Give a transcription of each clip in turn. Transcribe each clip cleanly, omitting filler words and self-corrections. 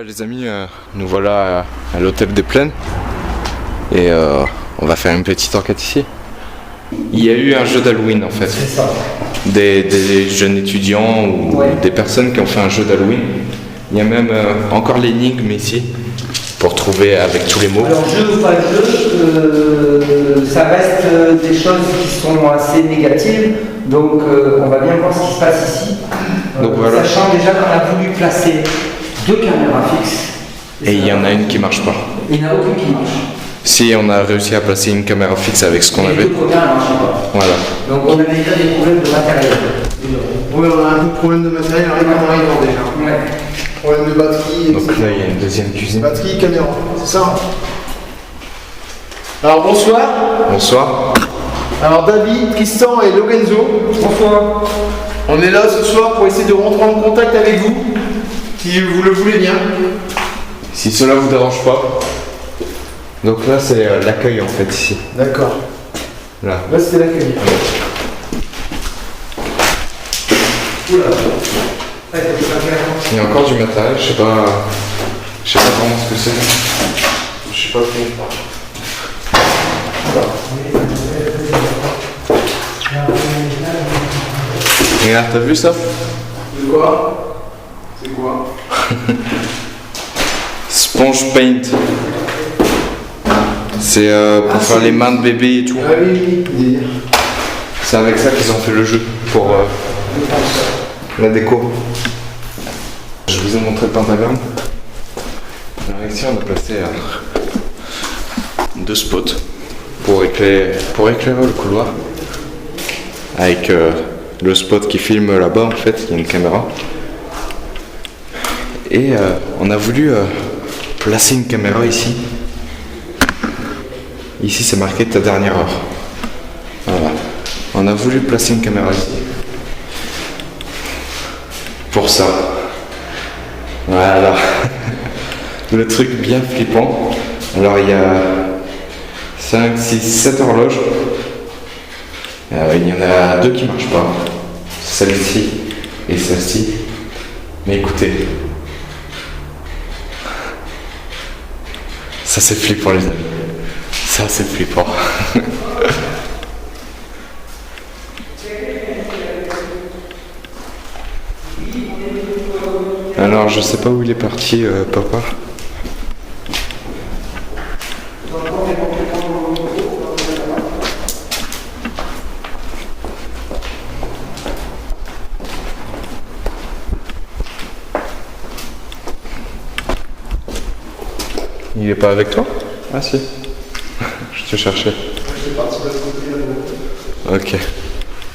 bah les amis, nous voilà à l'hôtel des Plaines et on va faire une petite enquête ici. Il y a eu un jeu d'Halloween en fait. C'est ça. Des jeunes étudiants ou des personnes qui ont fait un jeu d'Halloween. Il y a même encore l'énigme ici pour trouver avec tous les mots. Alors jeu ou pas jeu, ça reste des choses qui sont assez négatives. Donc on va bien voir ce qui se passe ici. Donc, voilà. Sachant déjà qu'on a voulu placer 2 caméras fixes. Et il y en a une qui marche pas. Il n'y en a aucune qui marche. Si on a réussi à placer une caméra fixe avec ce qu'on avait. Les 2 premières ne marchent pas. Voilà. Donc on a déjà des problèmes de matériel. Oui, on a un peu de problème de matériel en arrivant déjà. Ouais. Problème de batterie, Donc là il y a une deuxième cuisine. batterie, caméra, c'est ça. Alors bonsoir. Bonsoir. Alors David, Tristan et Lorenzo. Bonsoir. On est là ce soir pour essayer de rentrer en contact avec vous, si vous le voulez bien. Si cela vous dérange pas. Donc là c'est l'accueil en fait ici. D'accord. Là. Là c'était l'accueil. Oula. Il y a encore du matériel, je sais pas vraiment ce que c'est. Je sais pas trop. Regarde, t'as vu ça? De quoi? C'est quoi? Sponge paint. C'est pour faire les mains de bébé et tout. Ah oui, oui. C'est avec ça qu'ils ont fait le jeu pour la déco. Je vous ai montré le pentagramme. Alors ici on a placé 2 spots pour éclairer le couloir. Avec le spot qui filme là-bas en fait, il y a une caméra. Et on a voulu placer une caméra ici. Ici c'est marqué ta dernière heure. Voilà. On a voulu placer une caméra ici. Pour ça. Voilà. Le truc bien flippant. Alors il y a 5, 6, 7 horloges. Il y en a 2 qui marchent pas. Celle-ci et celle-ci. Mais écoutez. Ça c'est flippant les amis. Ça c'est flippant. Alors je sais pas où il est parti papa. Il est pas avec toi? Ah si. Je te cherchais. Ok.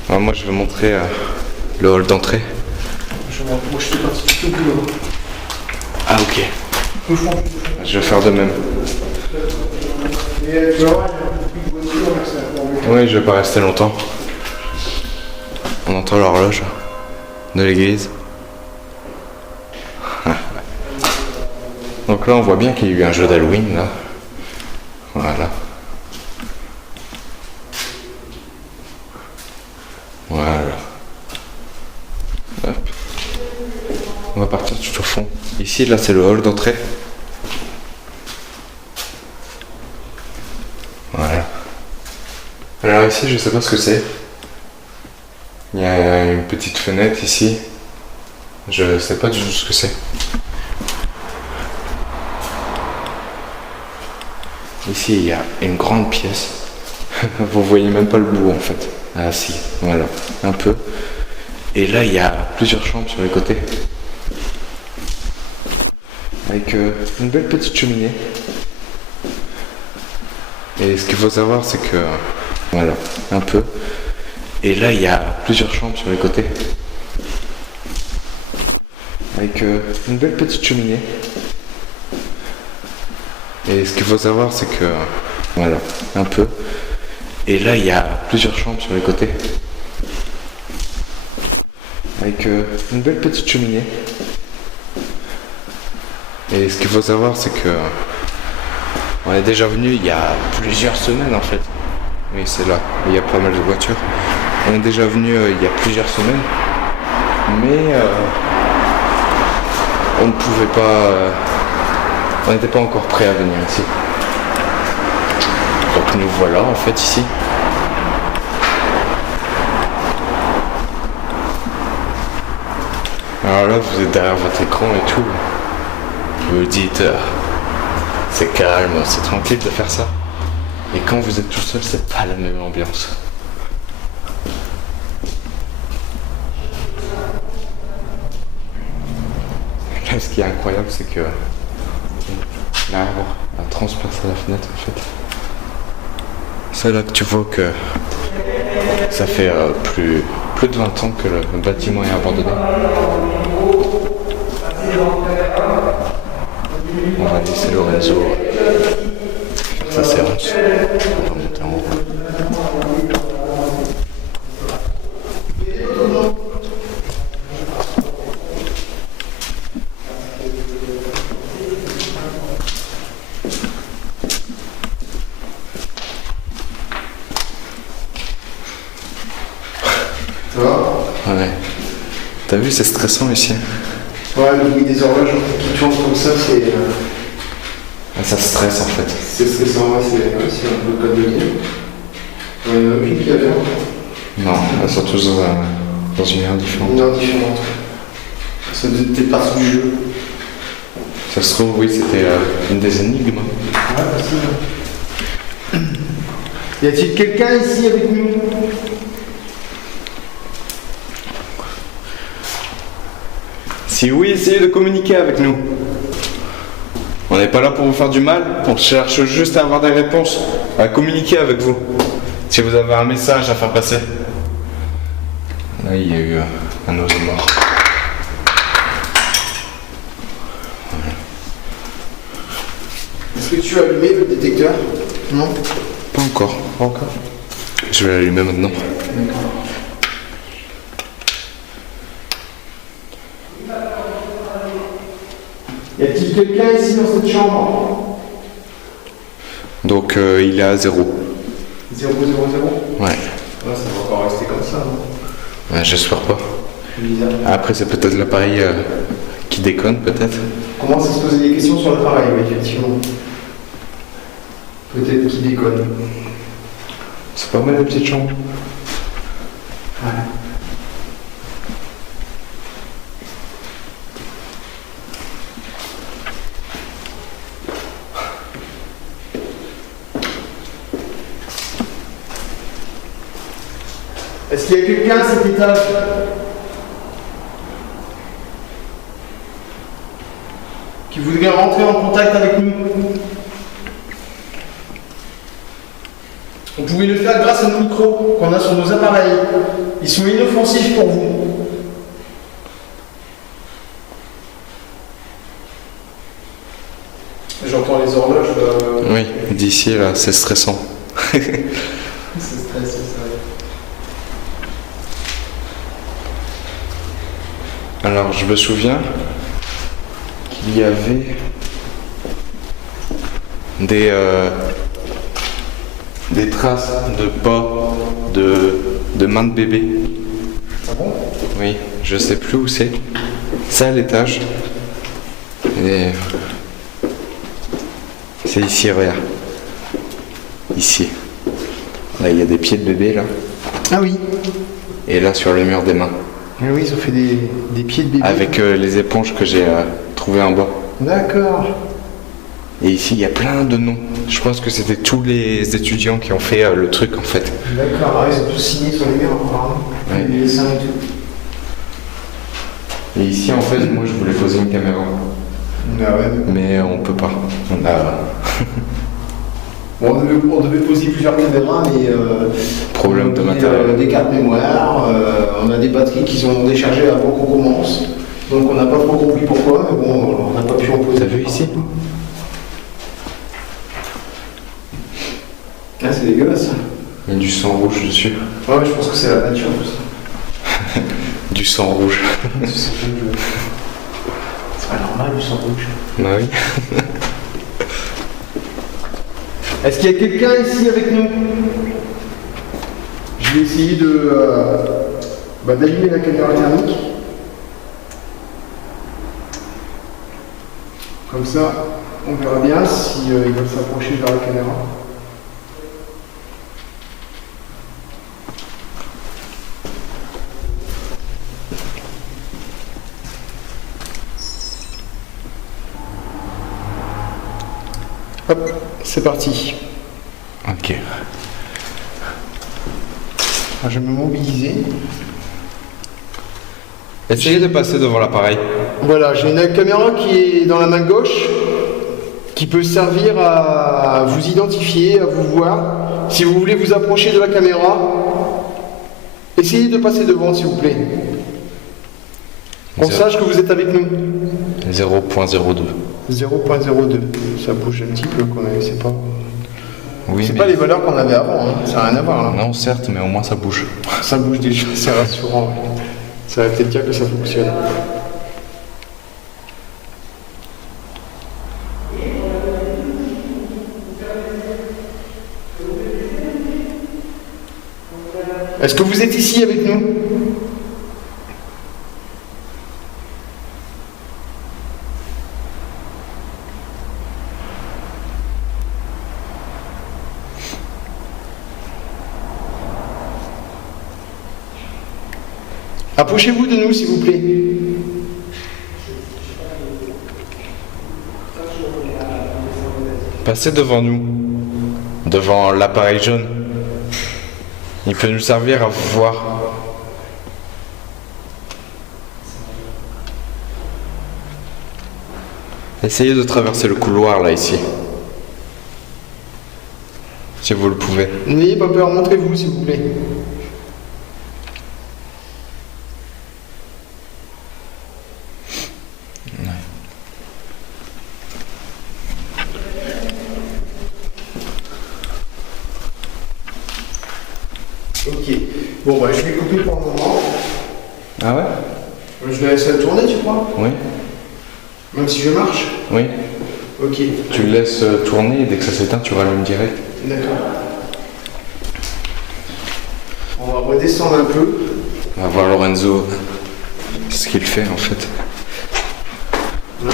Alors moi je vais montrer le hall d'entrée. Moi je fais partie du boulot. Ah ok. Je vais faire de même. Et tu vas voir, il y a une voiture, mais c'est un peu embêtant. Oui, je vais pas rester longtemps. On entend l'horloge de l'église. Donc là on voit bien qu'il y a eu un jeu d'Halloween là. Voilà. Voilà. Hop. On va partir tout au fond. Ici là c'est le hall d'entrée. Voilà. Alors ici je sais pas ce que c'est. Il y a une petite fenêtre ici. Je sais pas du tout ce que c'est. Ici il y a une grande pièce. Vous voyez même pas le bout en fait. Ah si, voilà, un peu. Et là il y a plusieurs chambres sur les côtés. Avec une belle petite cheminée. Et ce qu'il faut savoir c'est que... Voilà, un peu. Et là il y a plusieurs chambres sur les côtés. Avec une belle petite cheminée. Et ce qu'il faut savoir c'est que... Voilà, un peu. Et là il y a plusieurs chambres sur les côtés. Avec une belle petite cheminée. Et ce qu'il faut savoir c'est que... On est déjà venu il y a plusieurs semaines en fait. Oui c'est là, il y a pas mal de voitures. On est déjà venu il y a plusieurs semaines. Mais on ne pouvait pas... on n'était pas encore prêt à venir ici. Donc nous voilà en fait ici. Alors là vous êtes derrière votre écran et tout. Vous dites c'est calme, c'est tranquille de faire ça. Et quand vous êtes tout seul, c'est pas la même ambiance. Là, ce qui est incroyable, c'est que l'arbre a transpercé la fenêtre en fait. C'est là que tu vois que ça fait plus de 20 ans que le bâtiment est abandonné. On va laisser Lorenzo faire sa séance. On va monter en haut. Ça va? Ouais. T'as vu, c'est stressant ici. Ouais, le bruit des horloges qui tournent comme ça, c'est. Ça stresse en fait. C'est stressant, ouais, c'est un peu le code de dire. Il y en a aucune qui avait. Non, elles sont tous dans une heure différente. Une heure différente. Ça doit être partie du jeu. Ça se trouve, oui, c'était une des énigmes. Ouais, possible. Y a-t-il quelqu'un ici avec nous? Si oui, essayez de communiquer avec nous. On n'est pas là pour vous faire du mal, on cherche juste à avoir des réponses, à communiquer avec vous. Si vous avez un message à faire passer. Là, il y a eu un oiseau mort. Est-ce que tu as allumé le détecteur? Non? Pas encore. Pas encore. Je vais l'allumer maintenant. D'accord. Y a-t-il quelqu'un ici dans cette chambre? Donc, il est à 0. 0, 0, 0? Ouais. Ouais, ça va encore rester comme ça, non? Ouais, j'espère pas. Bizarre. Après, c'est peut-être l'appareil qui déconne, peut-être. On commence à se poser des questions sur l'appareil, oui, effectivement. Peut-être qu'il déconne. C'est pas mal la petite chambre. Ouais. Est-ce qu'il y a quelqu'un à cet étage? Qui voudrait rentrer en contact avec nous? Vous pouvez le faire grâce à nos micros qu'on a sur nos appareils. Ils sont inoffensifs pour vous. J'entends les horloges. Oui, d'ici là, c'est stressant. C'est stressant, ça. Alors, je me souviens qu'il y avait des traces de pas de main de bébé. Ah bon? Oui, je sais plus où c'est. C'est à l'étage. Et c'est ici, regarde. Ici. Là, il y a des pieds de bébé, là. Ah oui. Et là, sur le mur des mains. Ah oui, ils ont fait des pieds de bébé. Avec les éponges que j'ai trouvées en bas. D'accord. Et ici, il y a plein de noms. Je pense que c'était tous les étudiants qui ont fait le truc, en fait. D'accord, ah, ils ont tous signé sur les murs, apparemment. Ouais. Les dessins et tout. Et ici, en fait, moi, je voulais poser une caméra. Ah ouais. Mais on peut pas. On a Bon, on devait poser plusieurs caméras, mais problème de on a matériel. des cartes mémoire, on a des batteries qui sont déchargées avant qu'on commence. Donc on n'a pas trop compris pourquoi, mais bon, on n'a pas pu en poser. T'as vu ici? Ah, c'est dégueulasse. Il y a du sang rouge dessus. Ouais, je pense que c'est la nature, tout ça. Du sang rouge. C'est pas normal, du sang rouge. Bah oui. Est-ce qu'il y a quelqu'un ici avec nous? Je vais essayer d'allumer la caméra thermique. Comme ça, on verra bien si ils veulent s'approcher vers la caméra. Hop, c'est parti. Ok. Alors, je vais me mobiliser. Essayez de passer devant l'appareil. Voilà, j'ai une caméra qui est dans la main gauche, qui peut servir à vous identifier, à vous voir. Si vous voulez vous approcher de la caméra, essayez de passer devant, s'il vous plaît. Qu'on sache que vous êtes avec nous. 0.02. 0.02. Ça bouge un petit peu, qu'on c'est pas. Oui, C'est mais... pas les valeurs qu'on avait avant, hein. Ça n'a rien à voir là. Non, certes, mais au moins ça bouge. Ça bouge déjà, c'est rassurant. Ça va peut-être dire que ça fonctionne. Est-ce que vous êtes ici avec nous? Approchez-vous de nous, s'il vous plaît. Passez devant nous. Devant l'appareil jaune. Il peut nous servir à vous voir. Essayez de traverser le couloir là, ici. Si vous le pouvez. N'ayez pas peur, montrez-vous, s'il vous plaît. Ok. Bon, bah, je vais couper pour le moment. Ah ouais? Je vais laisser tourner, tu crois? Oui. Même si je marche? Oui. Ok. Tu le laisses tourner et dès que ça s'éteint, tu rallumes direct. D'accord. On va redescendre un peu. On va voir Lorenzo ce qu'il fait en fait. Là,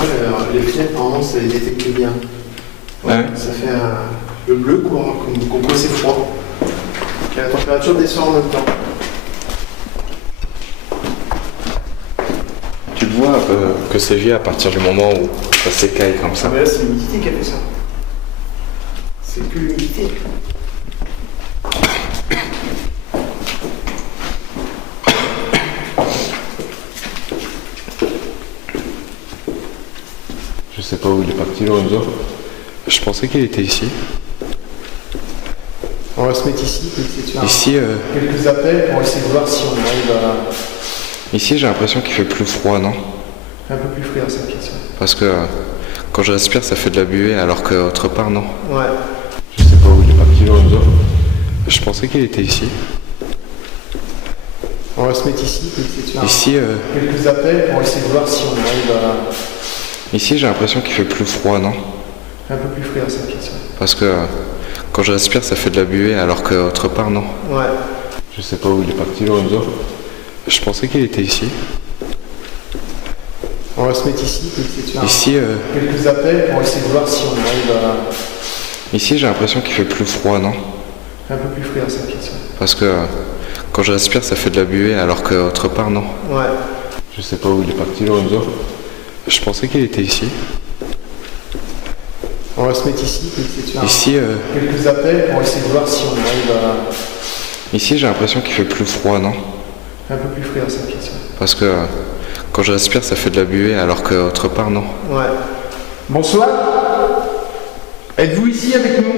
les fenêtres, normalement, ça les détecte bien. Ah ouais? Ça fait le bleu, quoi, comme quoi c'est froid. Ok, la température descend en même temps. Tu le vois que c'est vieux à partir du moment où ça s'écaille comme ça. Ah, mais là, c'est l'humidité qui a fait ça. C'est que l'humidité. Je sais pas où il est parti Lorenzo. Je pensais qu'il était ici. On va se mettre ici, pour essayer de faire Ici, quelques appels pour essayer de voir si on arrive ici j'ai l'impression qu'il fait plus froid, non? à un peu plus frais dans cette pièce. Parce que quand je respire ça fait de la buée alors que autre part non. Ouais. Je sais pas où il est parti Lorenzo. Je pensais qu'il était ici. On va se mettre ici, pour essayer de faire Ici, quelques appels pour essayer de voir si on arrive ici j'ai l'impression qu'il fait plus froid, non? à un peu plus frais dans cette pièce. Parce que quand je respire ça fait de la buée alors que autre part non. Ouais. Je sais pas où il est parti Lorenzo. Je pensais qu'il était ici. On va se mettre ici, pour essayer de faire Ici, quelques appels pour essayer de voir si on arrive ici j'ai l'impression qu'il fait plus froid, non? un peu plus frais dans cette pièce. Parce que quand je respire ça fait de la buée alors que autre part non. Ouais. Je sais pas où il est parti Lorenzo. Je pensais qu'il était ici. On va se mettre ici, pour essayer de faire Ici, quelques appels pour essayer de voir si on arrive ici j'ai l'impression qu'il fait plus froid, non? un peu plus frais dans cette pièce. Parce que quand je respire ça fait de la buée alors que autre part non. Ouais. Bonsoir. Êtes-vous ici avec nous?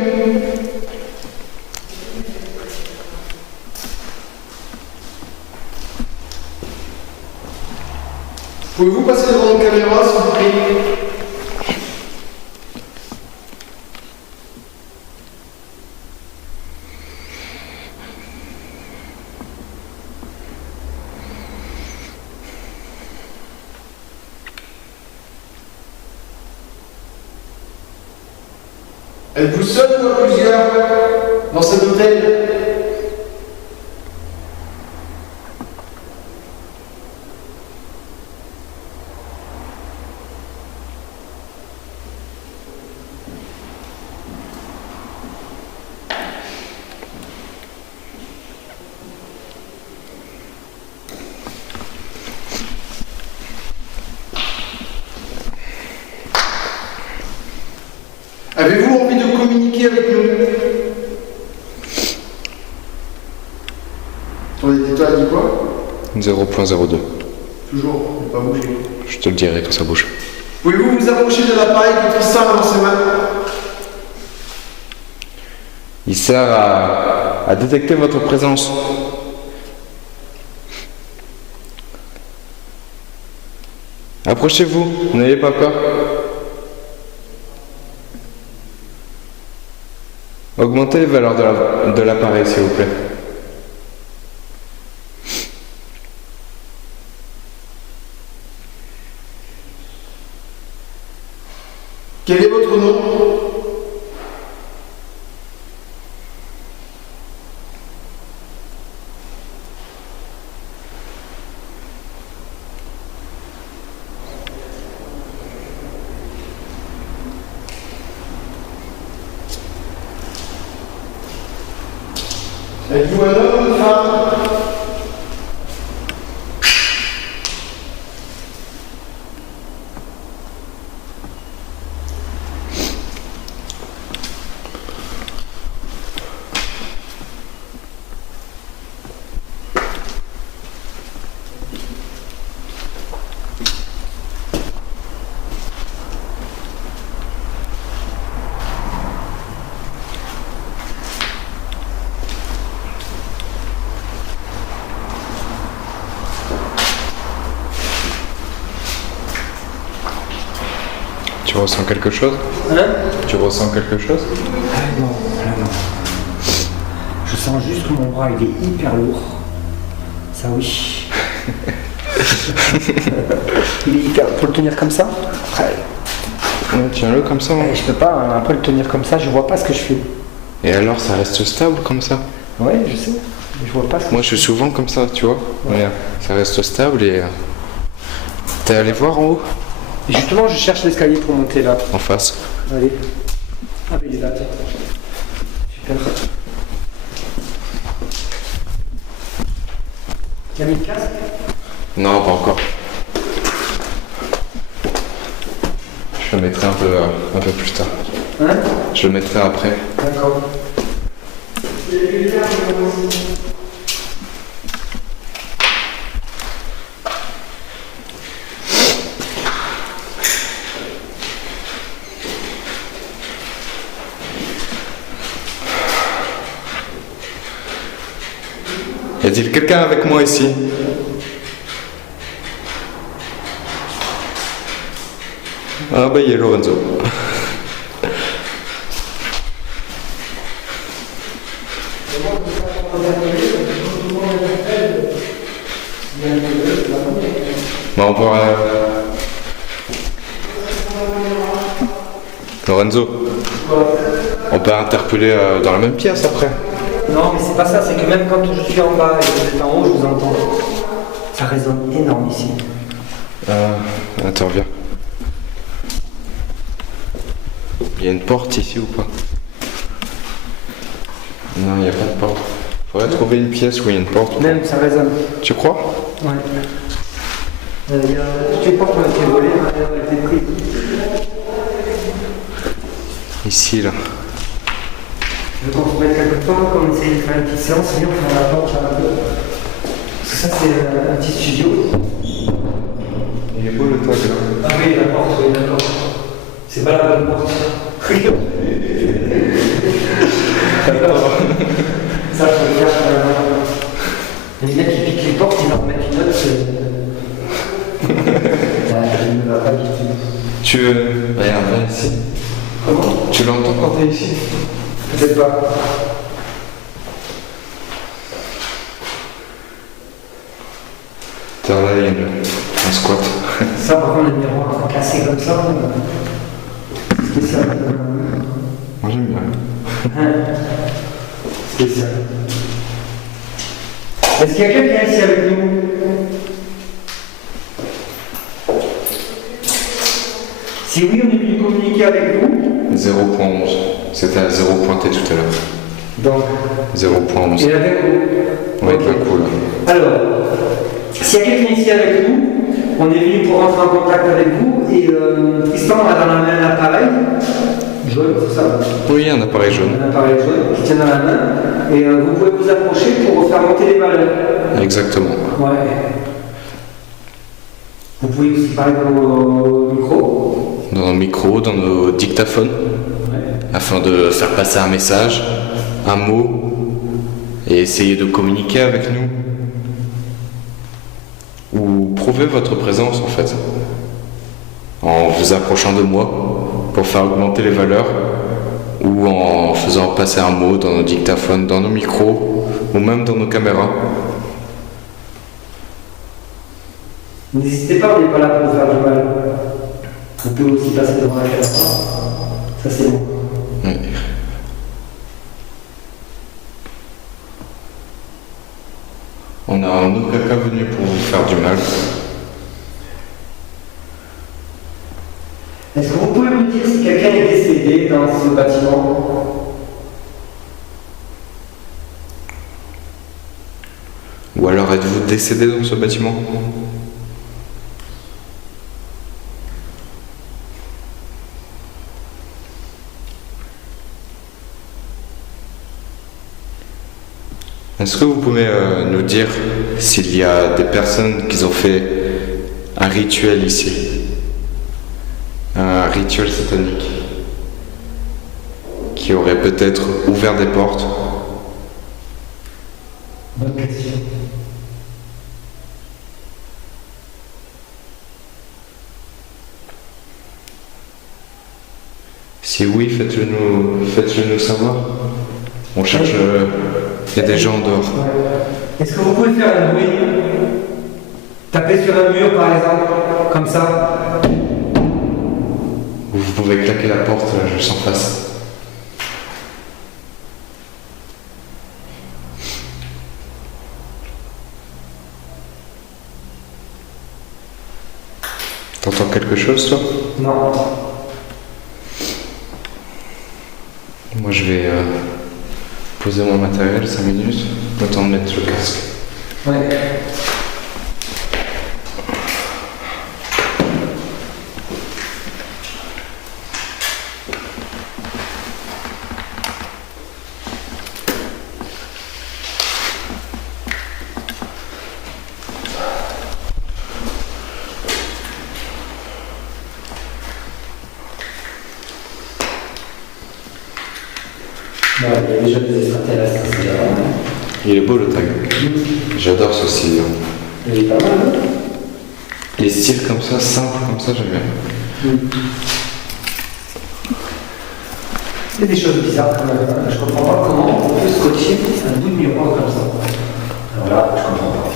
Pouvez-vous passer devant une caméra, s'il vous plaît? Êtes-vous seul ou à plusieurs dans cet hôtel? Ton détecteur a dit quoi? 0.02. Toujours, il n'a pas bougé. Je te le dirai quand ça bouge. Pouvez-vous vous approcher de l'appareil que Tristan a dans ses mains? Il sert à détecter votre présence. Approchez-vous, n'ayez pas peur. Augmentez les valeurs de l'appareil, s'il vous plaît. Quel est votre nom? Êtes-vous un homme ou une femme? Tu ressens quelque chose? Hein? Tu ressens quelque chose? Ah non, là non. Je sens juste que mon bras il est hyper lourd. Ça oui. Il est hyper. Pour le tenir comme ça? Après, Ouais, tiens-le comme ça. Hein. je peux pas après le tenir comme ça, je vois pas ce que je fais. Et alors, ça reste stable comme ça? Ouais, je sais. Mais je vois pas ce que Moi, je suis souvent comme ça, tu vois. Regarde, ça reste stable et... T'es allé voir en haut? Et justement, je cherche l'escalier pour monter là. En face. Allez. Ah, mais il est là, tiens. Super. Tu as mis le casque? Non, pas encore. Je le mettrai un peu plus tard. Hein? Je le mettrai après. D'accord. Y a-t-il quelqu'un avec moi ici? Ah bah il y a Lorenzo. Bon, on pourra... Lorenzo, on peut interpeller dans la même pièce après. Non, mais c'est pas ça, c'est que même quand je suis en bas et que vous êtes en haut, je vous entends. Ça résonne énorme ici. Attends, viens. Il y a une porte ici ou pas? Non, il n'y a pas de porte. Faudrait trouver une pièce où il y a une porte. Même, ça résonne. Tu crois? Ouais. Il y a toutes les portes ont été volées, elles ont été prises. Ici, là. Je veux qu'on se mette quelque part, qu'on essaye de faire une petite séance, et on fait la porte là un peu. Parce que ça, c'est un petit studio. Il est beau le toit, là. Ah oui, la porte, oui, d'accord. C'est pas la bonne porte. Ça, je peux le faire. Les mecs qui piquent les portes, ils leur mettent une autre. Ça ne va pas du tout. Tu veux... Regarde, viens ici. Comment? Tu l'entends quand t'es ici? Peut-être pas. Attends, là, il y a un squat. Ça, par contre, le miroir cassé comme ça, spécial. Moi, j'aime bien. Spécial. Est-ce qu'il y a quelqu'un ici avec nous? Si oui, on est venu communiquer avec vous. 0.11. C'était à 0 pointé tout à l'heure. Donc, 0.11. et avec vous. Ouais, Ok. pas cool. Alors, s'il y a quelqu'un ici avec nous, on est venu pour rentrer en contact avec vous et Tristan a dans la main l'appareil. jaune, c'est ça? Oui, un appareil jaune. Un appareil jaune qui tient dans la main. Et vous pouvez vous approcher pour faire monter les valeurs. Exactement. Ouais. Vous pouvez aussi parler dans vos micros. Dans nos micros, dans nos dictaphones, afin de faire passer un message, un mot, et essayer de communiquer avec nous. Ou prouver votre présence en fait, en vous approchant de moi pour faire augmenter les valeurs, ou en faisant passer un mot dans nos dictaphones, dans nos micros, ou même dans nos caméras. N'hésitez pas, on n'est pas là pour vous faire du mal. Vous pouvez aussi passer devant la caméra. Ça c'est bon. Oui. On n'a en aucun cas venu pour vous faire du mal. Est-ce que vous pouvez me dire si quelqu'un est décédé dans ce bâtiment? Ou alors êtes-vous décédé dans ce bâtiment? Est-ce que vous pouvez nous dire s'il y a des personnes qui ont fait un rituel ici? Un rituel satanique qui aurait peut-être ouvert des portes? Bonne question. Si oui, faites-le nous savoir. On cherche... il y a des gens dehors. Ouais. Est-ce que vous pouvez faire un bruit? Taper sur un mur par exemple, comme ça. Vous pouvez claquer la porte juste en face. T'entends quelque chose, toi? Non. Moi, je vais poser mon matériel 5 minutes, le temps de mettre le casque. Ouais. Ouais, il y a déjà des extraterrestres, c'est déjà pas mal. Il est beau le tag. J'adore ce style. Il est pas mal, hein? Les styles comme ça, simples comme ça, j'aime bien. Il y a des choses bizarres quand même. Je comprends pas comment on peut scotcher un bout de miroir comme ça. Alors là, je comprends pas.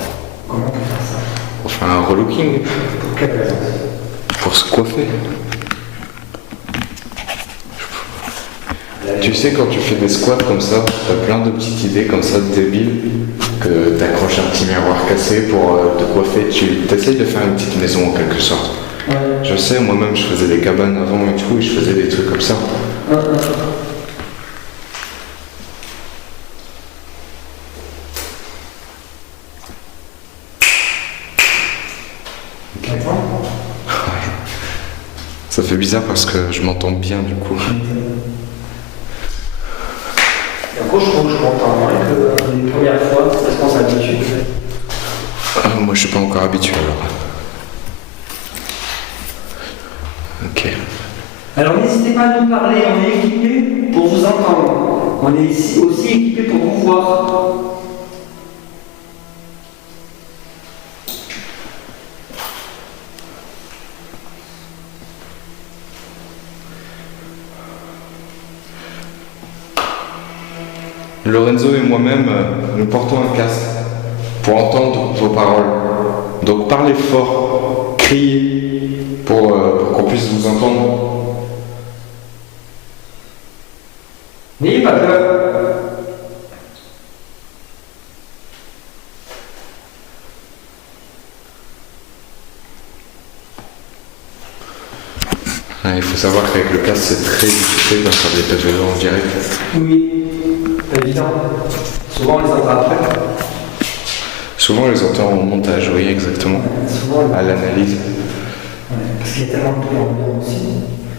Comment on peut faire ça? On fait un relooking Pour quelle raison? pour se coiffer. Tu sais, quand tu fais des squats comme ça, t'as plein de petites idées comme ça débiles que t'accroches un petit miroir cassé pour te coiffer. Tu t'essayes de faire une petite maison en quelque sorte. Ouais. Je sais, moi-même je faisais des cabanes avant et tout, et je faisais des trucs comme ça. Ça fait bizarre parce que je m'entends bien du coup. Et encore, je trouve que je m'entends moins que les premières fois, parce qu'on s'habitue. Moi je suis pas encore habitué alors. Ok. Alors n'hésitez pas à nous parler, on est équipé pour vous entendre. On est ici aussi équipé pour vous voir. Lorenzo et moi-même, nous portons un casque pour entendre vos paroles. Donc parlez fort, criez pour qu'on puisse vous entendre. N'ayez pas peur. Il faut savoir qu'avec le casque c'est très difficile d'en faire des PVE en direct. Oui, c'est évident. Souvent on les entend après. Souvent on les entend au montage, oui exactement. Souvent, À l'analyse. parce qu'il y a tellement de bruit en même aussi.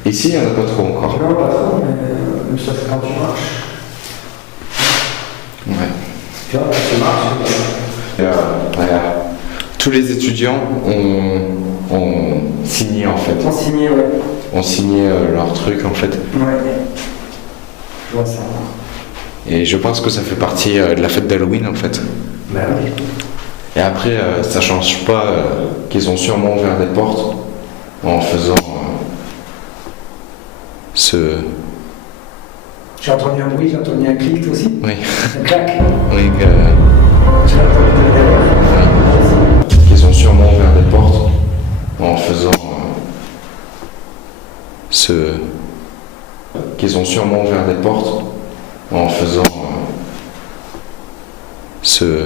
Ici, il n'y en a pas trop encore. Non, pas trop, mais ça c'est quand tu marches. Ouais. Tu vois, quand tu marches. Voilà. Tous les étudiants ont signé en fait. On signait, ouais. Ont signé leur truc en fait. Ouais. Je vois ça. Et je pense que ça fait partie de la fête d'Halloween en fait. Ben oui. Et après, ça change pas qu'ils ont sûrement ouvert des portes en faisant ce. J'ai entendu un bruit, j'ai entendu un clic toi aussi. Oui. Un clac. Oui, Tu l'as entendu de derrière. oui. Qu'ils ont sûrement ouvert des portes en faisant ce. Qu'ils ont sûrement ouvert des portes en faisant ce.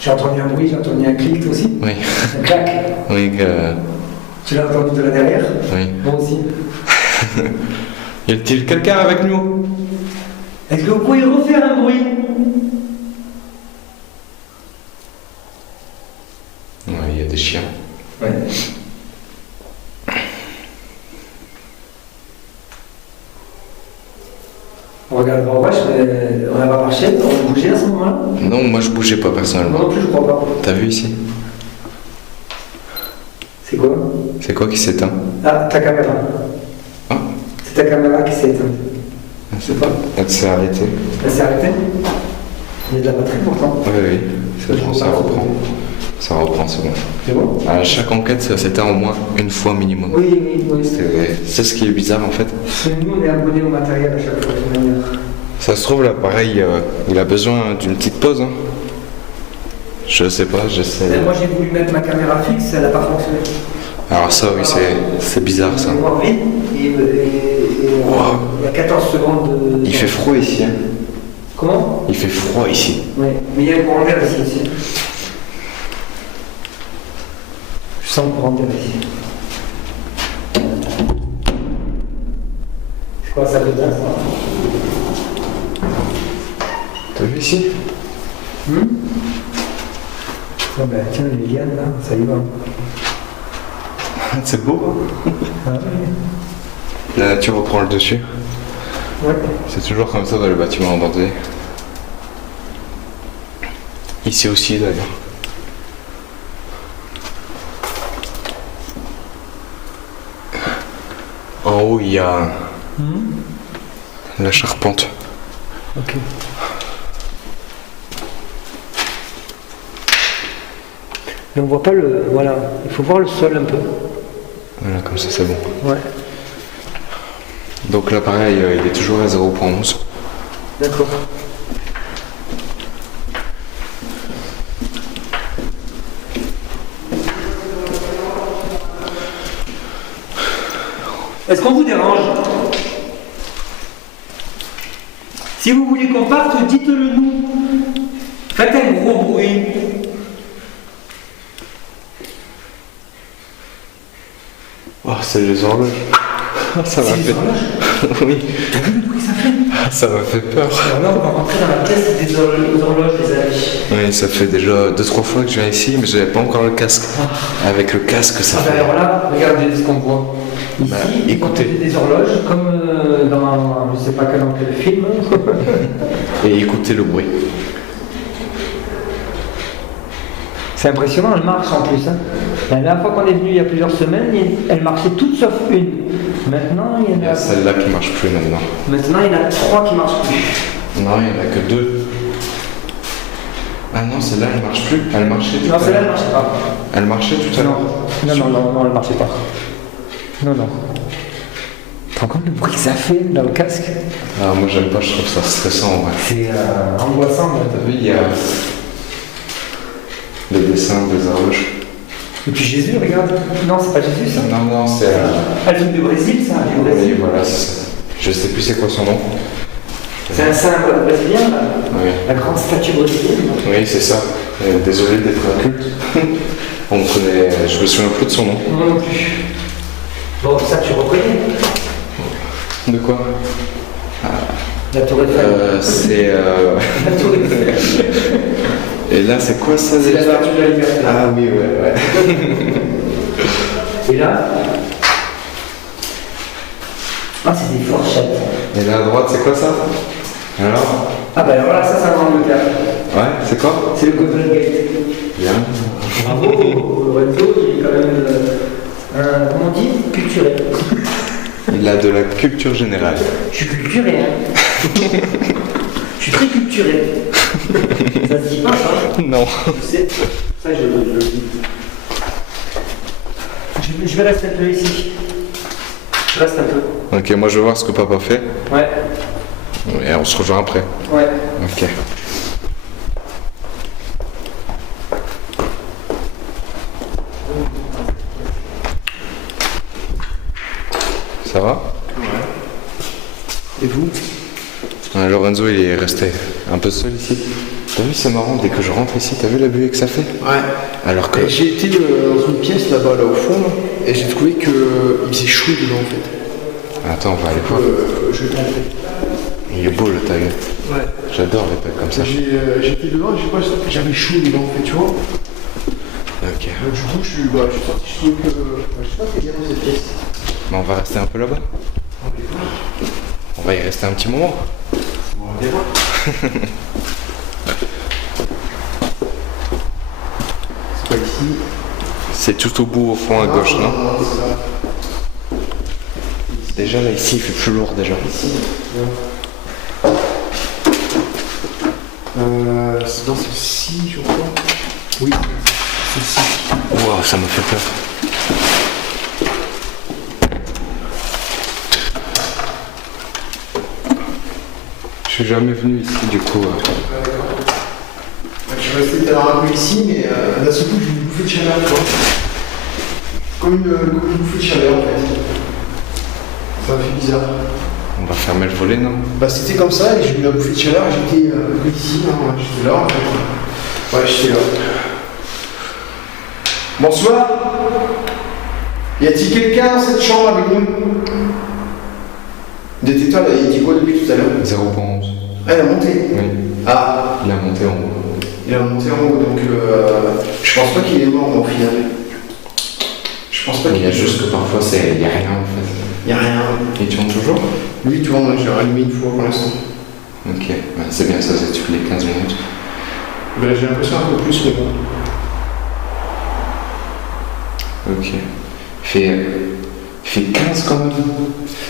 J'ai entendu un bruit, j'ai entendu un clic toi aussi. Oui. Un clac. Oui, Tu l'as entendu de là derrière. oui. Moi aussi. Y a-t-il quelqu'un avec nous? Est-ce que vous pouvez refaire un bruit? Ouais, il y a des chiens. Ouais. On regardera en vache, mais on n'a pas marché, on a bougé à ce moment-là. Non, moi je bougeais pas Moi personnellement. non plus, je crois pas. T'as vu ici? C'est quoi? C'est quoi qui s'éteint? Ah, ta caméra. Ah, C'est ta caméra qui s'est éteinte. je sais pas. Elle s'est arrêtée. Elle s'est arrêtée? Il y a de la batterie pourtant. Oui, oui. C'est bon, ça reprend. Ça reprend, c'est bon. C'est bon? À chaque enquête, ça s'éteint au moins une fois minimum. Oui, oui, oui. C'est ce qui est bizarre en fait. Nous, on est abonnés au matériel à chaque fois, de toute manière. Ça se trouve, l'appareil, il a besoin d'une petite pause. Hein. Je sais pas, j'essaie. Moi, j'ai voulu mettre ma caméra fixe, elle n'a pas fonctionné. Alors ça, oui, c'est bizarre ça. On va voir vite, Wow. il y a 14 secondes de. Il fait froid ici. Hein. Comment? Il fait froid ici. Oui, mais il y a un courant d'air ici aussi. Je sens le courant d'air ici. C'est quoi ça dedans ça? T'as vu ici? Oh ben tiens, les lianes là, ça y va. C'est beau. Ah, La nature reprend le dessus. ouais. C'est toujours comme ça dans les bâtiments abandonnés. Ici aussi d'ailleurs. En haut, il y a la charpente. Ok. Mais on voit pas le. Voilà, il faut voir le sol un peu. Voilà, comme ça c'est bon. Ouais. Donc l'appareil, il est toujours à 0.11. D'accord. Est-ce qu'on vous dérange? Si vous voulez qu'on parte, dites-le nous. Faites un gros bruit. Oh, c'est les horloges. Ça m'a C'est les fait. horloges. Oui, T'as vu le bruit que ça fait? ça m'a fait peur. Alors là, on va rentrer dans la pièce des horloges, les amis. Oui, ça fait déjà 2-3 fois que je viens ici, mais j'avais pas encore le casque. Avec le casque, ça Ah ben fait. alors là, regardez ce qu'on voit. Ici, Bah, ils écoutez. ont des horloges, comme dans, je sais pas dans quel film. Et écoutez le bruit. C'est impressionnant, elle marche en plus. Hein. La dernière fois qu'on est venu il y a plusieurs semaines, elle marchait toutes sauf une. Maintenant, il Il y y en a a, celle-là qui marche plus maintenant. maintenant, il y en a 3 qui marchent plus. Non, il n'y en a que 2. Ah non, celle-là, elle marche plus. Elle marchait tout Non, à celle-là, elle l'heure. marchait pas. Elle marchait tout à Non, l'heure. non, elle marchait pas. Non. Tu te rends compte le bruit que ça fait dans le casque? Ah, moi, j'aime pas, je trouve ça stressant. Ouais. C'est angoissant. Là. T'as vu, il y a le dessin des horloges. Et puis Jésus, regarde. Non, c'est pas Jésus ça. Non, c'est. Elle vient du Brésil, ça. Du Oui, Brésil. voilà, c'est ça. Je sais plus c'est quoi son nom. C'est un saint brésilien, là. Oui, La grande statue brésilienne. oui c'est ça. Désolé d'être inculte. Je me souviens plus de son nom. Moi non plus. Bon, ça tu reconnais. De quoi? La tour Eiffel. C'est. La tour Eiffel. Et là, c'est quoi ça C'est la déjà? statue de la liberté. Ah oui, ouais. Et là, Ah, c'est des fourchettes. Et là à droite, c'est quoi ça? Alors? Ah, bah alors là, ça, c'est un Angleterre. Ouais, c'est quoi? C'est le Golden Gate. Bien. Bravo, Lorenzo, il est quand même, comment on dit, culturé. Il a de la culture générale. Je suis culturé, hein. Je suis très culturé. Ça se dit pas, ça? Non. Je sais. Ça, je le dis. Je vais rester un peu ici. Je reste un peu. Ok, moi je vais voir ce que papa fait. Ouais. Et on se rejoint après. Ouais. Ok. Ça va? Et vous? Ouais, Lorenzo il est resté un peu seul ici. T'as vu, c'est marrant, dès que je rentre ici, t'as vu la buée que ça fait? Ouais. Alors que... J'ai été dans une pièce là-bas, là au fond, là, et j'ai trouvé qu'il faisait chaud dedans en fait. Attends, on va aller voir. Je vais tenter. Il est beau le tag. Ouais. J'adore les tags comme ça. J'ai été dedans et je sais pas, j'avais chaud dedans en fait, tu vois. Ok. Donc, du coup, je suis sorti, je trouve que. Je sais pas ce qu'il y a dans cette pièce. Mais on va rester un peu là-bas. On va y rester un petit moment. On va aller voir. C'est pas ici. C'est tout au bout, au fond à gauche, non? Non, c'est ça. Déjà là, ici, il fait plus lourd déjà. C'est dans celle-ci, je crois. Oui, celle-ci. Wow, ça me fait peur. Je suis jamais venu ici, du coup. Je suis resté tout à l'heure un peu ici, mais d'un seul coup, j'ai eu une bouffée de chaleur, tu vois. Comme une bouffée de chaleur, en fait. Ça m'a fait bizarre. On va fermer le volet, non? Bah, c'était comme ça, et j'ai eu la bouffée de chaleur, et j'étais ici, hein, j'étais là, en fait. Ouais, j'étais là. Bonsoir. Y a-t-il quelqu'un dans cette chambre avec nous? Le détecteur, il dit quoi depuis tout à l'heure? 0.11. Ah, il a monté. Oui. Ah, Il a monté en haut. il a monté en haut, donc je pense pas qu'il est mort, moi, au final. Je pense pas Il qu'il y a juste que parfois, il y a rien en fait. Il y a rien. Il tourne toujours? Lui, il tourne, j'ai rallumé une fois pour l'instant. Ok, ouais, c'est bien ça, c'est toutes les 15 minutes. Bah, j'ai l'impression un peu plus, mais bon. Ok. Il fait 15 quand même.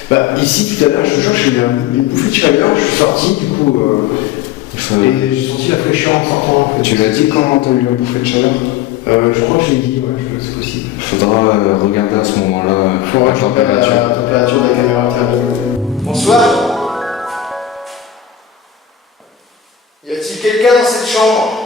Bah, ici, tout à l'heure, je te jure, j'ai eu une bouffée de chaleur, je suis sorti, du coup, et j'ai senti la fraîcheur en sortant. En fait. Tu l'as dit quand t'as eu la bouffée de chaleur? Je crois que je l'ai dit, ouais, c'est possible. Il faudra regarder à ce moment-là Il faudra la que je regarde température. la température de la caméra thermique. Bonsoir. Y a-t-il quelqu'un dans cette chambre?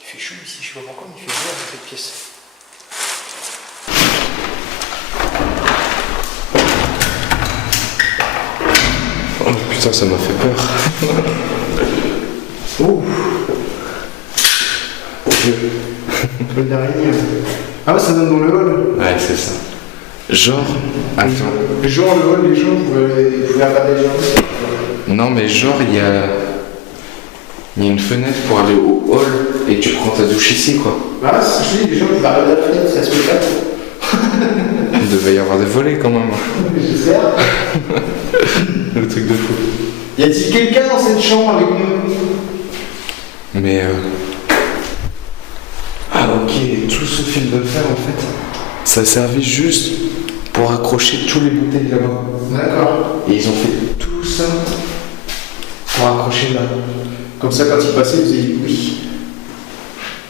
Il fait chaud ici, je sais pas pourquoi, mais il fait chaud dans cette pièce. Oh putain, ça m'a fait peur. Oh. Bonne araignée. Ah ouais, ça donne dans le hall. Ouais, c'est ça. Genre, attends. Genre le hall, les gens pouvaient regarder les gens. Non, mais genre, il y a une fenêtre pour aller au hall et tu prends ta douche ici, quoi. Ah, je te dis, les gens pouvaient regarder la fenêtre, c'est un spectacle. Il devait y avoir des volets quand même. J'espère. Le truc de fou. Y a-t-il quelqu'un dans cette chambre avec nous? Mais ah ok, tout ce fil de fer en fait, ça servait juste pour accrocher tous les bouteilles là-bas. D'accord. Et ils ont fait tout ça pour accrocher là. Comme ça, quand il passait, ils faisaient du bruit.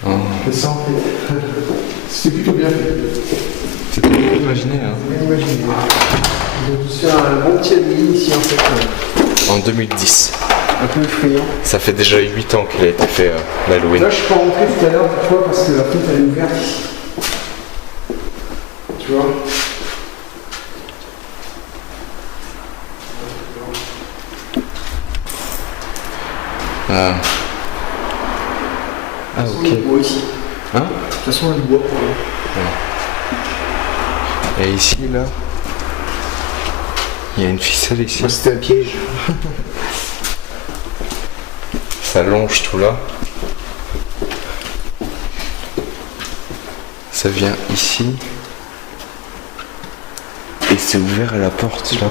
Oh. C'est ça en fait. C'était plutôt bien fait. C'était bien imaginé hein. C'est bien imaginé. Ils ont tous fait un bon petit ami ici en fait. En 2010. Un peu effrayant. Ça fait déjà 8 ans qu'il a été fait l'Halloween. Là, je suis pas rentré tout à l'heure, pourquoi? Parce que la fenêtre elle est ouverte ici. Tu vois? Ah. Ah, De toute façon, ok. il y a du bois ici. Hein? De toute façon, il y a du bois pour Et ici, là, il y a une ficelle ici. moi, c'était un piège. Ça longe tout là. Ça vient ici. Et c'est ouvert à la porte là.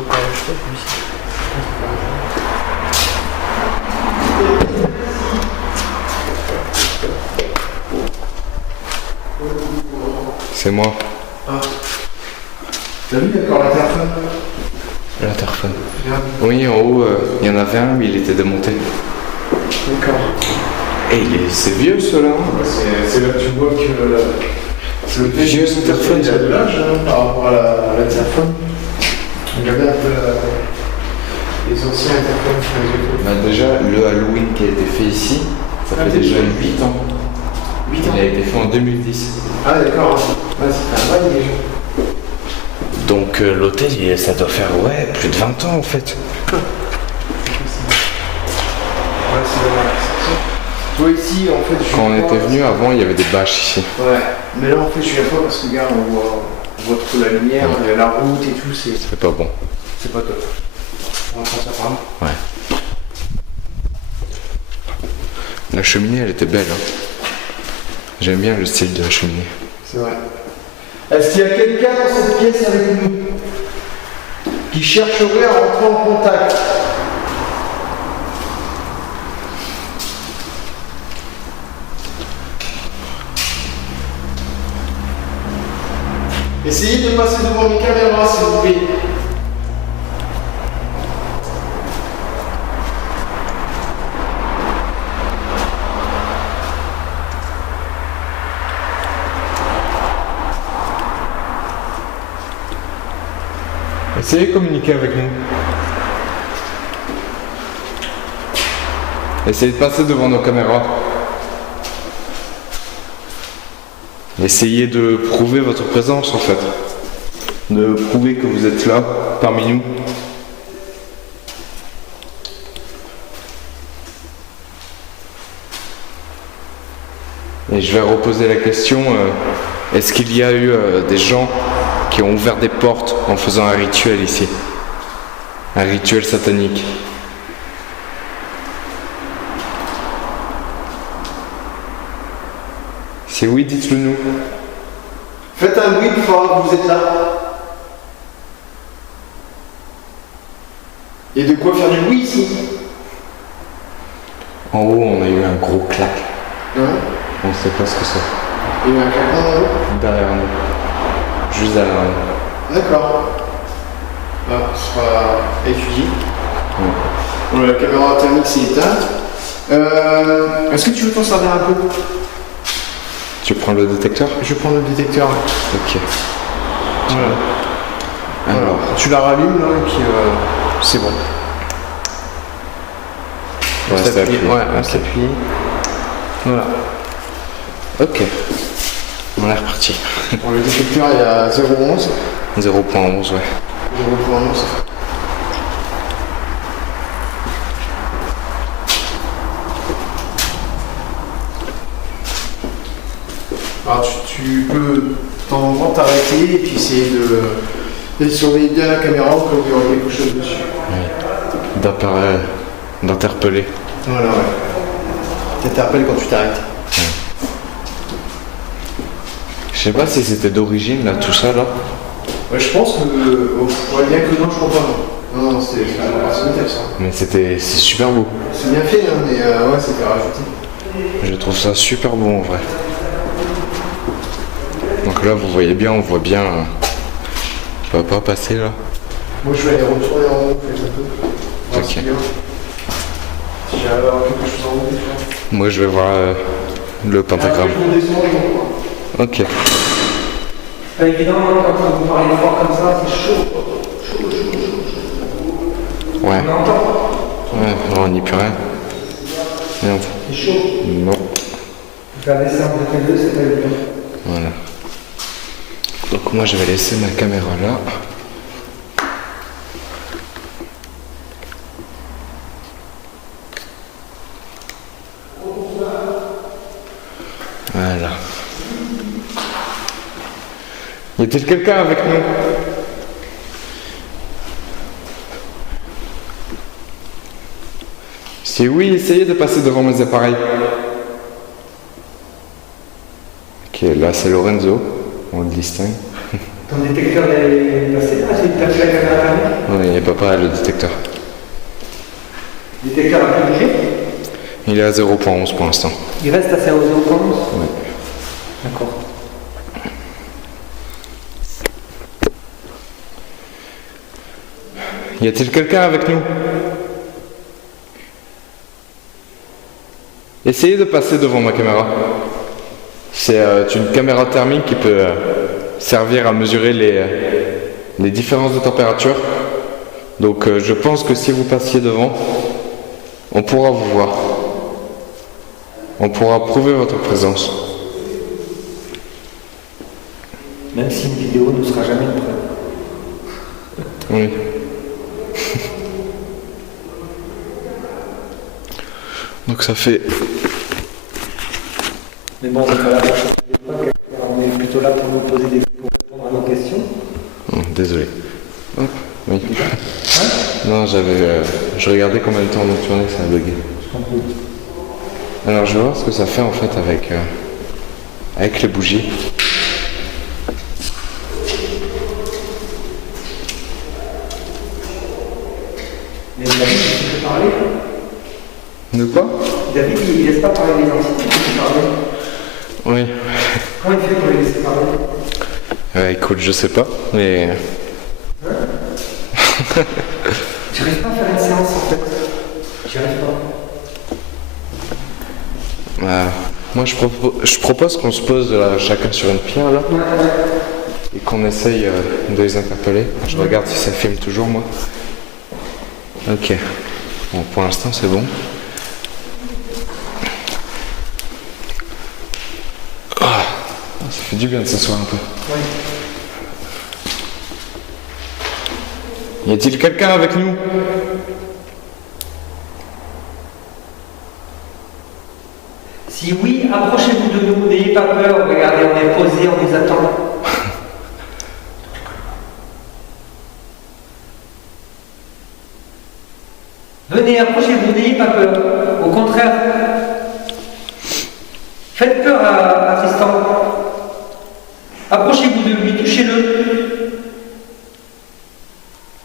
C'est moi, T'as vu, il y a encore l'interphone. l'interphone. Regarde. Oui, en haut, il y en avait un, mais il était démonté. D'accord. Et c'est vieux ceux-là. C'est là que tu vois que c'est le Vieux interphone, il y a de l'âge par rapport à l'interphone. Regardez un peu les anciens interphones sur les autres. Bah déjà, le Halloween qui a été fait ici, ça Ah, fait déjà déjà 8 ans. 8 Il a été fait en 2010. Ah d'accord. Ouais, c'est un bail déjà. Donc l'hôtel, ça doit faire plus de 20 ans en fait. Ouais, c'est dommage. Toi ici, en fait, je Quand on viens était pas venu avant, il y avait des bâches ici. Ouais, mais là en fait, je viens pas parce que regarde, on voit trop la lumière, il y a la route et tout, C'est pas bon. c'est pas top. On va prendre ça par là. Ouais. La cheminée, elle était belle. Hein. J'aime bien le style de la cheminée. C'est vrai. Est-ce qu'il y a quelqu'un dans cette pièce avec nous qui chercherait à rentrer en contact? Essayez de passer devant mes caméras, s'il vous plaît. Essayez de communiquer avec nous. Essayez de passer devant nos caméras. Essayez de prouver votre présence en fait. De prouver que vous êtes là, parmi nous. Et je vais reposer la question, est-ce qu'il y a eu des gens qui ont ouvert des portes en faisant un rituel ici? Un rituel satanique. Si oui, dites-le nous. Faites un bruit pour savoir que vous êtes là. Il y a de quoi faire du bruit ici. En haut, on a eu un gros clac. Hein? On ne sait pas ce que c'est. Il y a eu un claquement en haut. Derrière nous. Juste derrière nous. D'accord. Ah, ce sera étudié. Ouais. Bon, la caméra thermique s'est éteinte. Est-ce que tu veux t'en servir un peu? Tu prends le détecteur? Je prends le détecteur. Ok. Voilà. Alors, Voilà. Tu la rallumes là et puis c'est bon. on reste appuyé. Ouais, on s'appuie. Voilà. Ok. On est reparti. Bon, le détecteur est à 0,11. 0.11, ouais. 0,11. Alors tu peux de temps en temps t'arrêter et puis essayer de surveiller bien la caméra au cas où il y aura quelque chose dessus. D'interpeller. Voilà, ouais. T'interpelles quand tu t'arrêtes. Je sais pas si c'était d'origine là, tout ça là. Ouais, je pense que. Ouais, bien que non, je crois pas. Non, non, c'est personnel ça. Mais c'est super beau. C'est bien fait, hein, mais ouais, c'était rajouté. Je trouve ça super beau en vrai. Donc là, vous voyez bien, on voit bien. On va pas passer là. Moi, je vais aller retourner en haut, peut-être un peu. Voir Ok. ce qu'il y a. Si j'ai quelque chose en haut, déjà. Moi, je vais voir le pentagramme. Après, je redescends et on voit. Ok. C'est pas évident hein, quand vous parlez fort comme ça, c'est chaud. Chaud, chaud, chaud, chaud. Ouais. On entend. Ouais, non, on n'y peut rien. Merde. C'est chaud. Non. Faire des séances de T2, c'est pas évident. Voilà. Donc moi, je vais laisser ma caméra là. Y a-t-il quelqu'un avec nous? Si oui, essayez de passer devant mes appareils. Ok, là c'est Lorenzo, on le distingue. Ton détecteur est passé là, c'est une la caméra thermique. Oui, il n'est pas pareil le détecteur. Le détecteur a pu bouger. Il est à 0.11 pour l'instant. Il reste à 0,11. Oui. D'accord. Y a-t-il quelqu'un avec nous? Essayez de passer devant ma caméra. C'est une caméra thermique qui peut servir à mesurer les différences de température. Donc je pense que si vous passiez devant, on pourra vous voir. On pourra prouver votre présence. Même si une vidéo ne sera jamais une preuve. Oui. Donc ça fait... Mais bon, on est pas là pour chercher des preuves, on est plutôt là pour nous poser des pour répondre à nos questions. Désolé. Hop, oui. Non, je regardais combien de temps on tournait, ça a bugué. Alors je vais voir ce que ça fait en fait avec les bougies. Mais David, tu peux parler? De quoi? David, il laisse pas parler les entités, tu peux parler. Oui. Comment il fait pour les laisser parler? Écoute, je sais pas, mais... J'arrive pas à faire une séance en fait. J'y arrive pas. Moi je propose qu'on se pose là, chacun sur une pierre là, et qu'on essaye de les interpeller. Je regarde si ça filme toujours moi. Ok. Bon, pour l'instant c'est bon. Ah, ça fait du bien de s'asseoir un peu. Y a-t-il quelqu'un avec nous? Si oui, approchez-vous de nous, n'ayez pas peur, regardez, on est posé, on nous attend. Venez, approchez-vous, n'ayez pas peur. Au contraire, faites peur à Tristan. Approchez-vous de lui, touchez-le.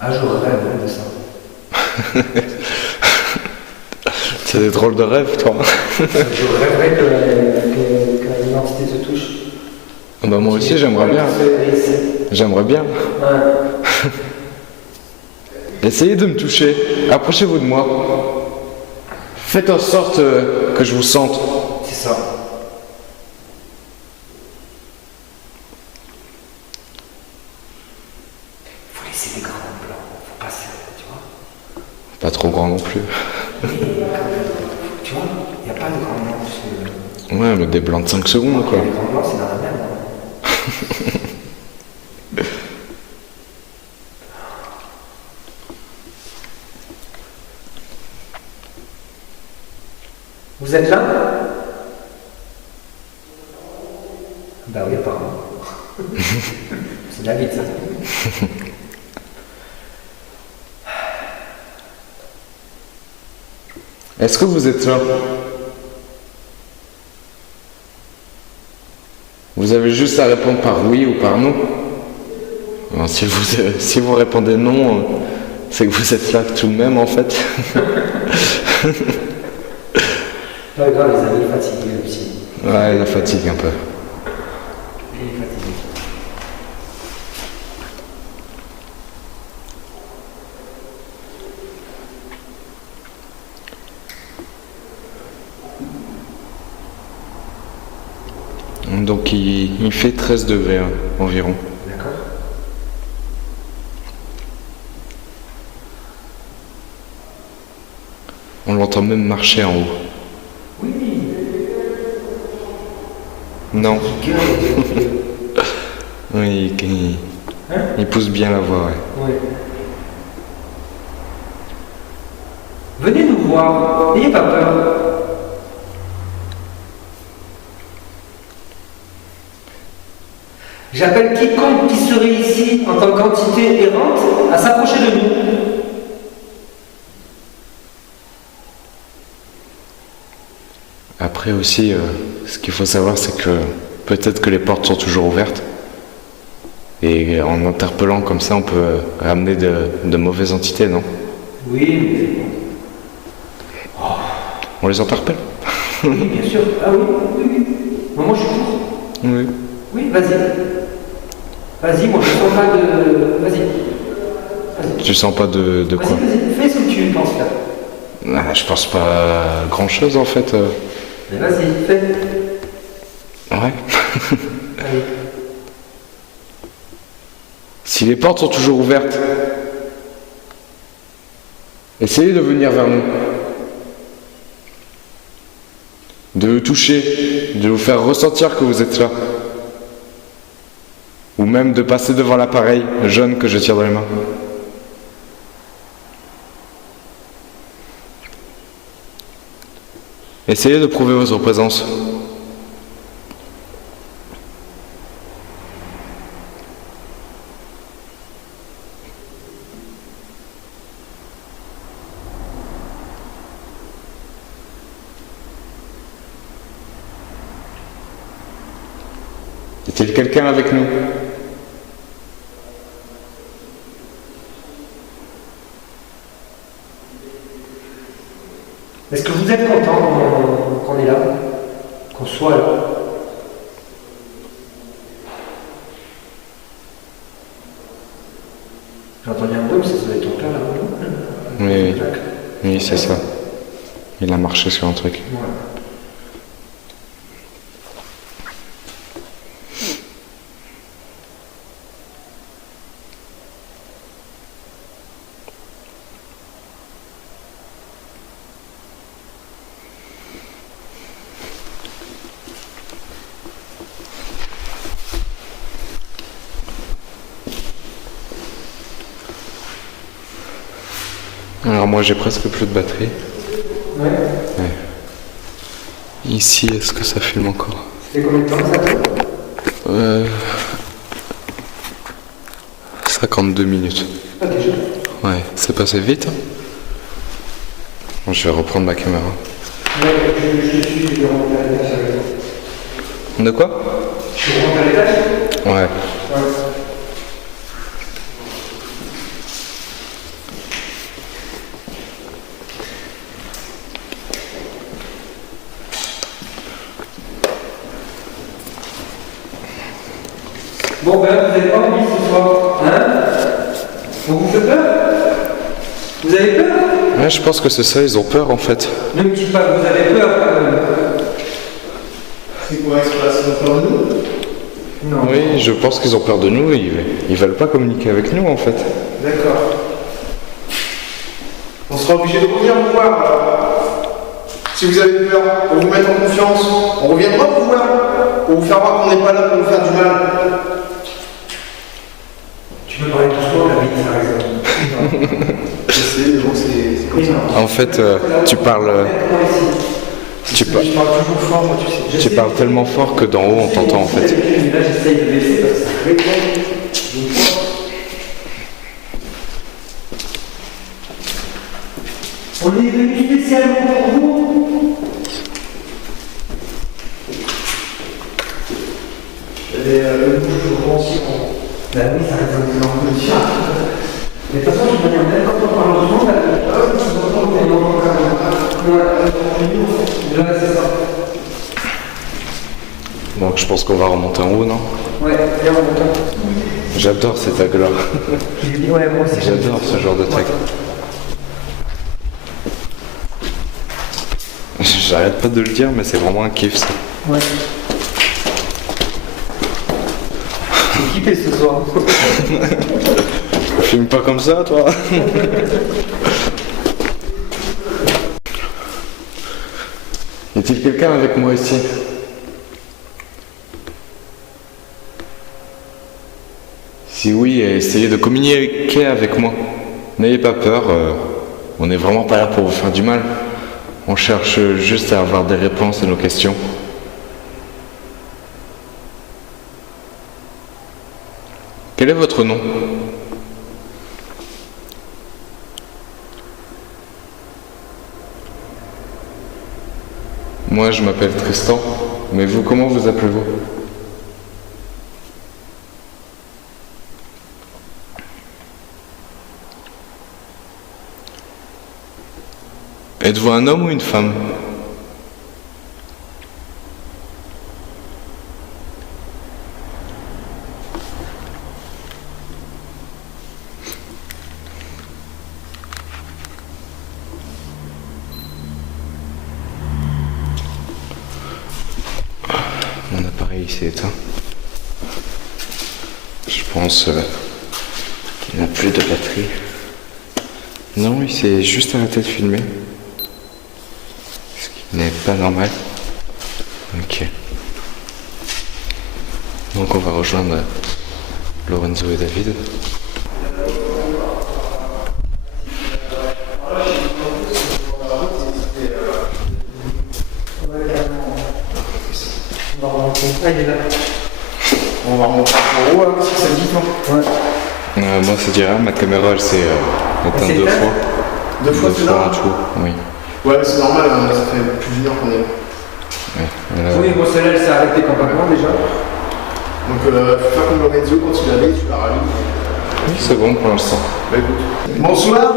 Ah, je rêve de ça. C'est des drôles de rêves, toi. Je rêverais que l'identité se touche. Bah moi aussi j'aimerais bien. J'aimerais bien. Ouais. Essayez de me toucher. Approchez-vous de moi. Faites en sorte que je vous sente. C'est ça. Faut laisser des grands blancs, faut passer, tu vois. Pas trop grand non plus. Tu vois, il n'y a pas de grands blancs. Parce que... Ouais, mais des blancs de 5 secondes quoi. Les grands blancs, c'est dans la merde. Hein. Vous êtes là? Bah oui, apparemment. C'est David, ça. Est-ce que vous êtes là? Vous avez juste à répondre par oui ou par non. Alors, si vous répondez non, c'est que vous êtes là tout de même en fait. Pas grave, les amis, fatigués aussi. Ouais, la fatigue un peu. Il est fatigué. Donc il fait 13 degrés hein, environ. D'accord. On l'entend même marcher en haut. Oui. Non. Il gueule. Oui, il pousse bien la voix, ouais. Oui. Venez nous voir, n'ayez pas peur. J'appelle quiconque qui serait ici en tant qu'entité errante à s'approcher de nous. Après aussi, ce qu'il faut savoir, c'est que peut-être que les portes sont toujours ouvertes. Et en interpellant comme ça, on peut ramener de mauvaises entités, non? Oui, On les interpelle? mais... oui, bien sûr. Ah oui, oui, oui. Non, moi je suis pour. Oui. Oui, vas-y. Vas-y, moi je sens pas de... Vas-y. Vas-y. Tu sens pas de quoi? Vas-y, fais ce que tu penses faire. Ah, je pense pas grand chose en fait. Mais vas-y, fais. Ouais. Allez. Si les portes sont toujours ouvertes, essayez de venir vers nous. De vous toucher, de vous faire ressentir que vous êtes là. Ou même de passer devant l'appareil jaune que je tiens dans les mains. Essayez de prouver votre présence. Y a-t-il quelqu'un avec nous? Est-ce que vous êtes content qu'on est là? Qu'on soit là? J'ai entendu un bruit, ça doit être ton père là. Oui, oui, c'est ça. Il a marché sur un truc. Ouais. Alors moi j'ai presque plus de batterie. Ouais. Ouais. Ici, est-ce que ça filme encore? Ça fait combien de temps ça fait 52 minutes. Ah déjà. Ouais, c'est passé vite. Hein. Bon, je vais reprendre ma caméra. Ouais, je te suis, je vais remonter à l'étage avec toi. De quoi? Je remonte à l'étage? Ouais. Ouais. Bon ben, vous n'avez pas envie ce soir, hein? On vous fait peur? Vous avez peur? Ouais, je pense que c'est ça, ils ont peur en fait. Ne me dites pas que vous avez peur quand même. C'est quoi, il se passe peur de nous? Non. Oui, je pense qu'ils ont peur de nous, ils veulent pas communiquer avec nous en fait. D'accord. On sera obligé de revenir vous voir. Si vous avez peur, pour vous mettre en confiance, on reviendra vous voir. Pour vous faire voir qu'on n'est pas là pour vous faire du mal. Tu peux parler doucement, la vie, par exemple. Je sais, mais bon, c'est comme ça. En fait, tu parles Je parle toujours fort, moi, tu sais. tu parles tellement fort que d'en haut on t'entend en fait. Là, j'essaye de baisser parce que ça répond. On est venu spécialement pour vous. Le bouche, je comprends aussi. Bah oui, ça reste un peu l'ambition. Mais de toute façon, je veux dire, même quand on parle doucement, là, ça s'entend qu'on est encore quand même. Ouais, c'est ça. Donc je pense qu'on va remonter en haut, non? Ouais, bien remontant. J'adore cet angle-là. J'ai dit, ouais, moi aussi. J'adore ce genre de truc. J'arrête pas de le dire, mais c'est vraiment un kiff ça. Ouais. J'ai kiffé ce soir. Filme pas comme ça, toi. Y a-t-il quelqu'un avec moi ici? Si oui, essayez de communiquer avec moi. N'ayez pas peur, on n'est vraiment pas là pour vous faire du mal. On cherche juste à avoir des réponses à nos questions. Quel est votre nom? Moi, je m'appelle Tristan. Mais vous, comment vous appelez-vous? Êtes-vous un homme ou une femme? Mon appareil s'est éteint. Je pense qu'il n'a plus de batterie. Non, il s'est juste arrêté de filmer. Ce qui n'est pas normal. Ok. Donc on va rejoindre Lorenzo et David. Ah, il est là. On va remonter en haut, si ça dit, non? Ouais. Moi, ça dirait, ma caméra elle s'est éteinte deux fois. Deux fois, c'est en normal. tout, oui. Ouais, c'est normal, hein, ça fait plus d'une heure qu'on est là. Oui, bon, celle-là, elle s'est arrêtée complètement déjà. Donc, faut faire comme Lorenzo, quand il avait, tu la rallumes. Oui, c'est bon pour l'instant. Bah écoute. Bonsoir.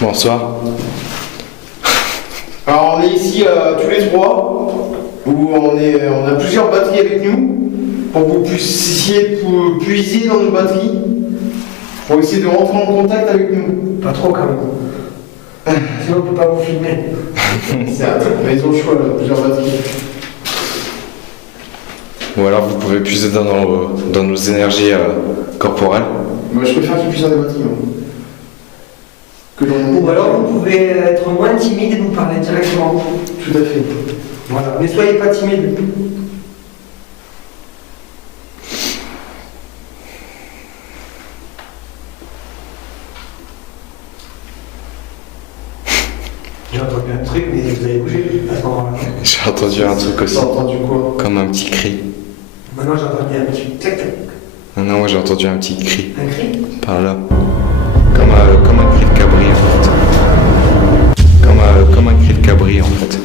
Bonsoir. Alors, on est ici tous les trois, où on a plusieurs batteries avec nous, pour que vous puissiez puiser dans nos batteries, pour essayer de rentrer en contact avec nous. Pas trop quand même. Sinon, on peut pas vous filmer. Certes, mais ils ont le choix, là, plusieurs batteries. Ou alors vous pouvez puiser dans nos énergies corporelles. Moi, je préfère qu'ils puissent dans des batteries, moi. Que dans Ou alors, vous pouvez être moins timide et nous parler directement. Tout à fait. Voilà. Mais soyez pas timide. J'ai entendu un truc, mais vous avez bougé à ce moment-là. J'ai entendu un truc aussi. T'as entendu quoi? Comme un petit cri. Maintenant, j'ai entendu un petit tac-tac. Non, moi j'ai entendu un petit cri. Un cri. Par là. Comme un cri de cabri en fait. Comme un cri de cabri en fait.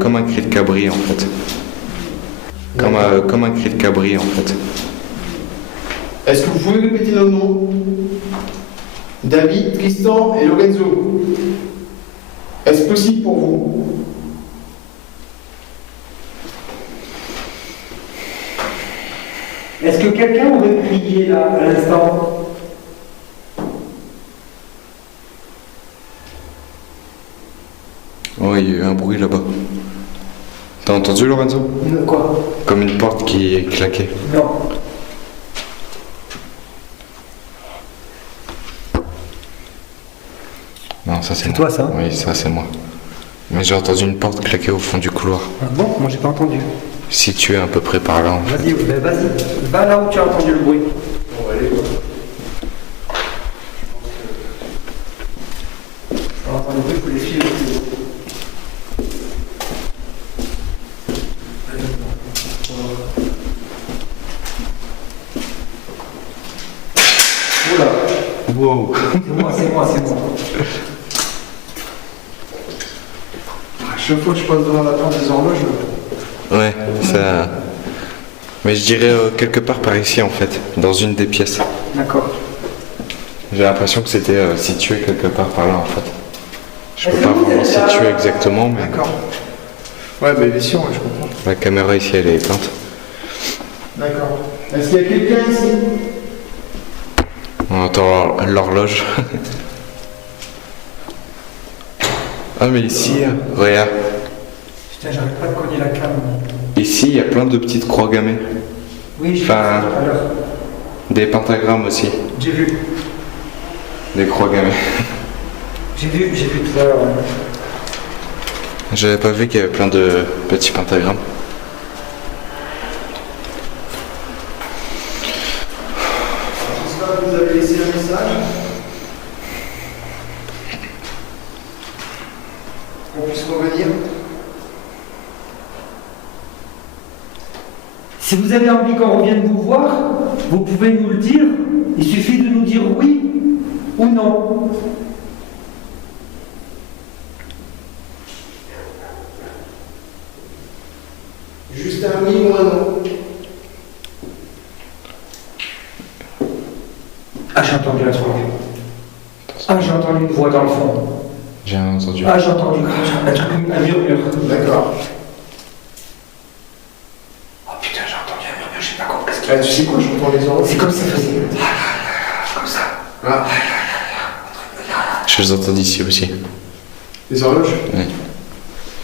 Comme un cri de cabri en fait. Comme un cri de cabri en fait. Est-ce que vous pouvez répéter nos noms? David, Tristan et Lorenzo. Est-ce possible pour vous? Est-ce que quelqu'un aurait crié là, à l'instant? Oh, il y a eu un bruit là-bas. T'as entendu Lorenzo? Quoi? Comme une porte qui est claquée. Non. Non, ça c'est moi. toi, ça? Oui, ça c'est moi. Mais j'ai entendu une porte claquer au fond du couloir. Ah bon? Moi, j'ai pas entendu. Situé à peu près par là en fait. Vas-y, ben vas-y. Va là où tu as entendu le bruit. On va aller voir. On entend le bruit, il faut les suivre. Oula, Wow. c'est moi. À chaque fois que je passe devant la porte des horloges, Ouais, ça. Mais je dirais quelque part par ici en fait, dans une des pièces. D'accord. J'ai l'impression que c'était situé quelque part par là en fait. Je peux Mais pas c'est bon, vraiment c'est là. situer exactement, mais d'accord. Ouais, bah bien sûr, ouais, je comprends. la caméra ici elle est éteinte. D'accord. Est-ce qu'il y a quelqu'un ici? On entend l'horloge. Ah mais ici, regarde. Putain, j'arrête pas de cogner la cam. Ici il y a plein de petites croix gammées. Oui, j'ai Enfin- vu ça tout à l'heure. Des pentagrammes aussi. J'ai vu. Des croix gammées. J'ai vu tout à l'heure. Ouais. J'avais pas vu qu'il y avait plein de petits pentagrammes. J'espère que vous avez laissé un message. Qu'on puisse revenir. Si vous avez envie qu'on revienne vous voir, vous pouvez nous le dire. Il suffit de nous dire oui ou non. Juste un oui ou un non. Ah, j'ai entendu un truc. Ah, j'ai entendu une voix dans le fond. J'ai rien entendu. Ah, j'ai entendu un truc, un murmure. D'accord. Oh putain, j'ai entendu un murmure, j'ai pas compris ce qu'il y Ah, a. tu sais quoi, j'entends les oreilles. C'est comme ça faisait. Comme ça. Ah, Je les entends d'ici aussi. les horloges. Oui.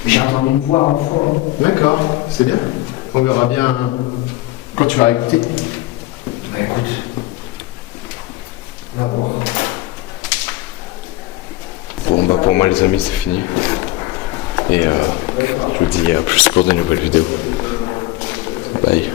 J'ai entendu une voix en fond. D'accord, c'est bien. On verra bien quand tu vas écouter. Bah écoute. On va voir. Bon bah pour moi les amis c'est fini. Et je vous dis à plus pour de nouvelles vidéos. Bye.